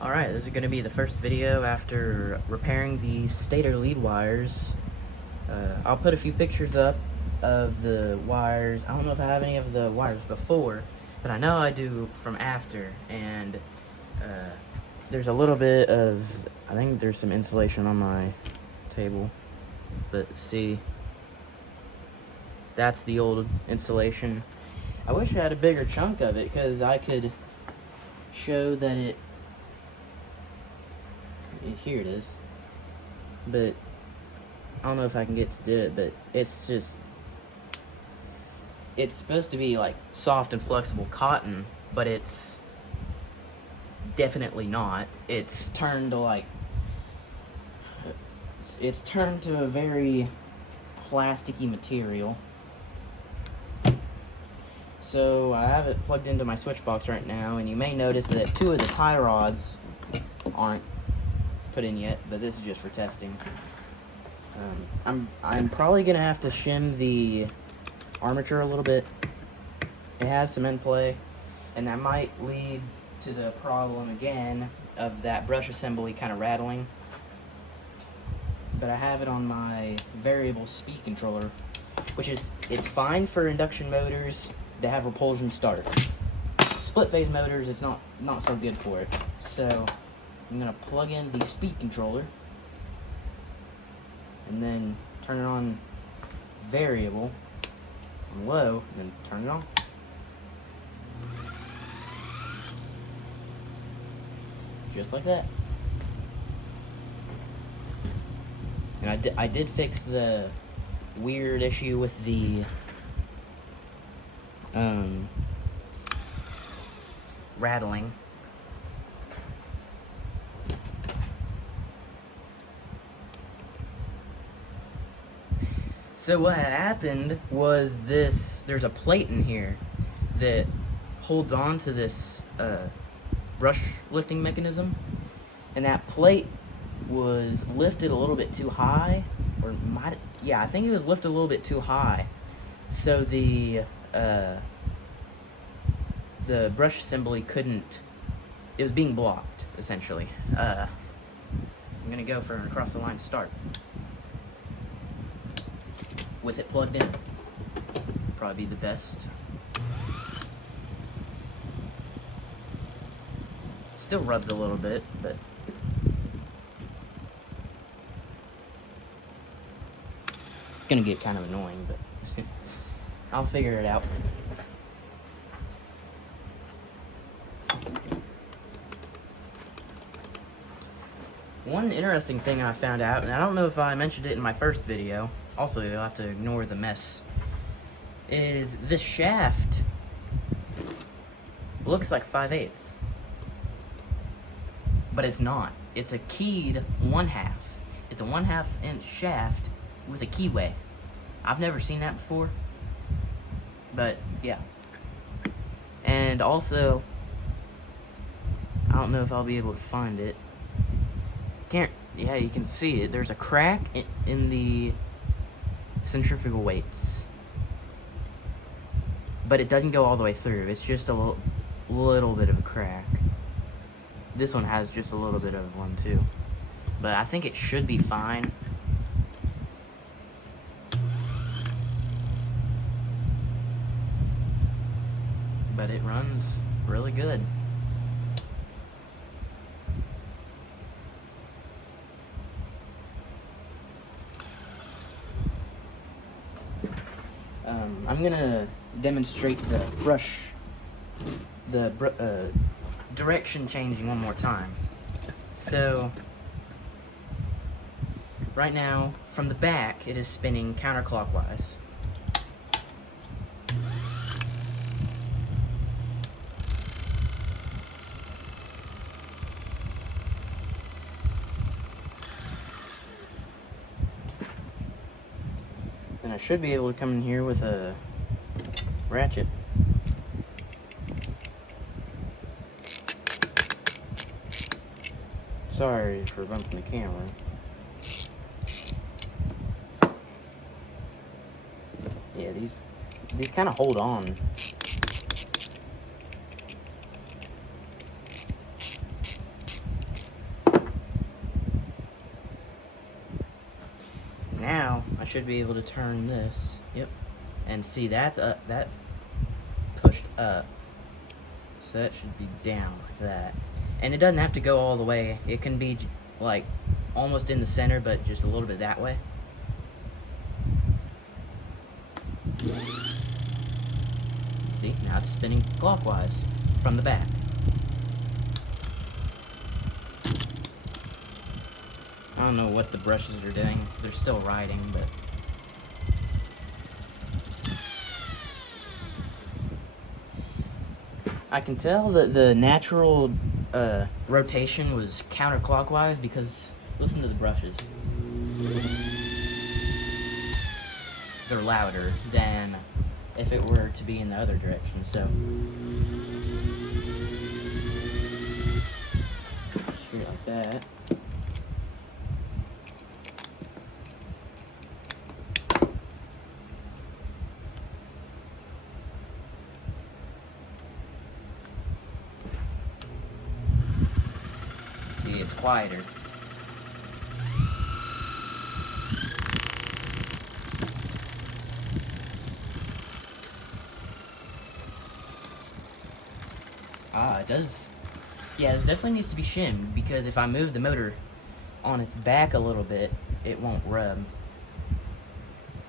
Alright, this is going to be the first video after repairing the stator lead wires. I'll put a few pictures up of the wires. I don't know if I have any of the wires before, but I know I do from after, and there's a little bit of, I think there's some insulation on my table, but see, that's the old insulation. I wish I had a bigger chunk of it, because I could show that here it is, but I don't know if I can get to do it, but it's supposed to be like soft and flexible cotton, but it's definitely not. It's turned to like, it's turned to a very plasticky material. So I have it plugged into my switch box right now, and you may notice that 2 of the tie rods aren't put in yet, but this is just for testing. I'm probably gonna have to shim the armature a little bit. It has some in play, and that might lead to the problem again of that brush assembly kind of rattling. But I have it on my variable speed controller, which is, it's fine for induction motors that have repulsion start. Split phase motors, it's not so good for it. So I'm gonna plug in the speed controller and then turn it on variable on low, and then turn it on. Just like that. And I did fix the weird issue with the rattling. So what happened was this, there's a plate in here that holds on to this brush lifting mechanism, and that plate was lifted a little bit too high, or I think it was lifted a little bit too high. So the brush assembly couldn't, it was being blocked, essentially. I'm gonna go for an across the line start with it plugged in. Probably be the best. Still rubs a little bit, but it's gonna get kind of annoying, but I'll figure it out. One interesting thing I found out, and I don't know if I mentioned it in my first video, also you'll have to ignore the mess, is this shaft looks like 5/8, but it's not. It's a keyed 1/2. It's a 1/2 inch shaft with a keyway. I've never seen that before, but yeah. And also, I don't know if I'll be able to find it. Yeah, you can see it. There's a crack in the centrifugal weights, but it doesn't go all the way through. It's just a little bit of a crack. This one has just a little bit of one too, but I think it should be fine. But it runs really good. I'm gonna demonstrate the direction changing one more time. So right now, from the back, it is spinning counterclockwise. And I should be able to come in here with a ratchet. Sorry for bumping the camera. Yeah, these kind of hold on. should be able to turn this. Yep. And see, that's pushed up. So that should be down like that. And it doesn't have to go all the way. It can be like almost in the center, but just a little bit that way. See, now it's spinning clockwise from the back. I don't know what the brushes are doing. They're still riding, but... I can tell that the natural rotation was counterclockwise because listen to the brushes. They're louder than if it were to be in the other direction, so... Straight like that. See, it's quieter. Ah, it does. Yeah, this definitely needs to be shimmed, because if I move the motor on its back a little bit, it won't rub.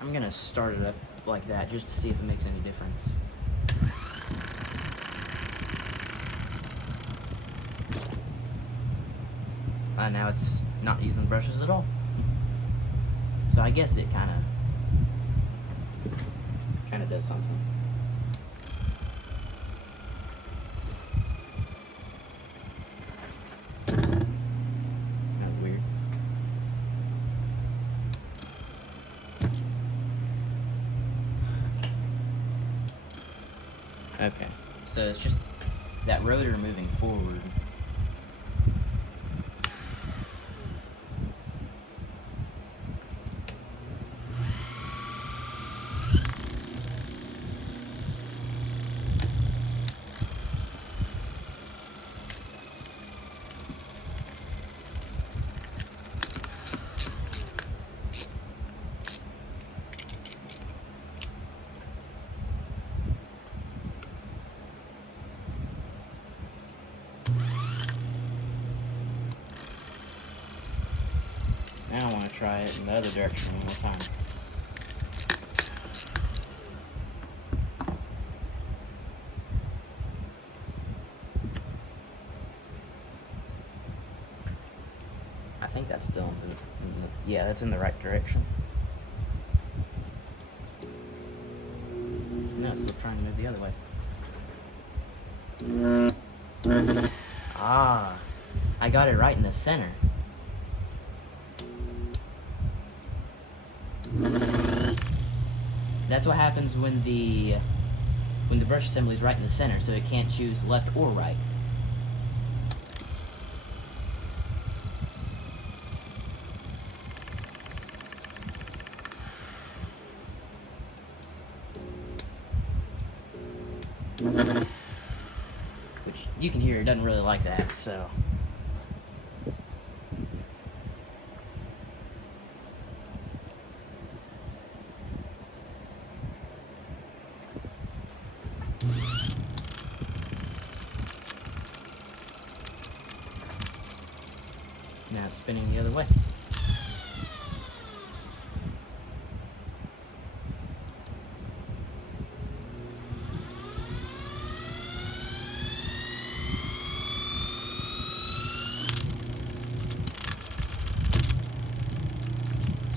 I'm gonna start it up like that just to see if it makes any difference. Now it's not using the brushes at all. So I guess it kind of does something. That's weird. Okay, so it's just that rotor moving forward. Now I want to try it in the other direction one more time. I think that's still in the, yeah, that's in the right direction. No, it's still trying to move the other way. Ah, I got it right in the center. That's what happens when the brush assembly is right in the center, so it can't choose left or right. Which you can hear it doesn't really like that, so. Now it's spinning the other way.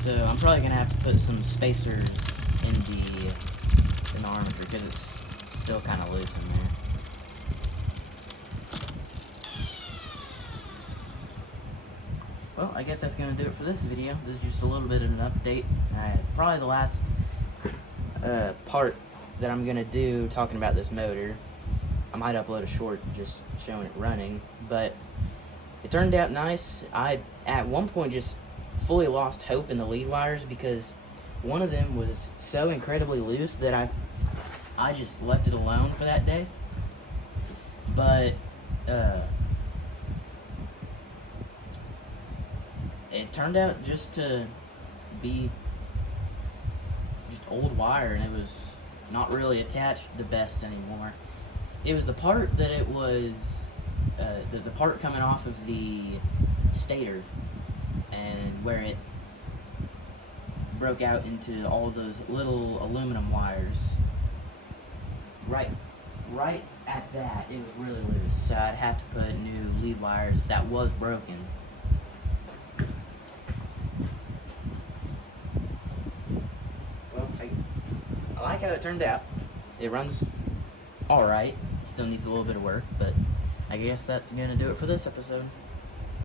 So I'm probably gonna have to put some spacers in the armature because it's still kind of loose in there. Well, I guess that's going to do it for this video. This is just a little bit of an update. Probably the last part that I'm going to do talking about this motor. I might upload a short just showing it running, but it turned out nice. I, at one point, just fully lost hope in the lead wires because one of them was so incredibly loose that I just left it alone for that day. But it turned out just to be old wire, and it was not really attached the best anymore. It was the part that it was, the part coming off of the stator, and where it broke out into all of those little aluminum wires. Right at that, it was really loose, so I'd have to put new lead wires if that was broken. Well, I like how it turned out. It runs alright, still needs a little bit of work, but I guess that's gonna do it for this episode.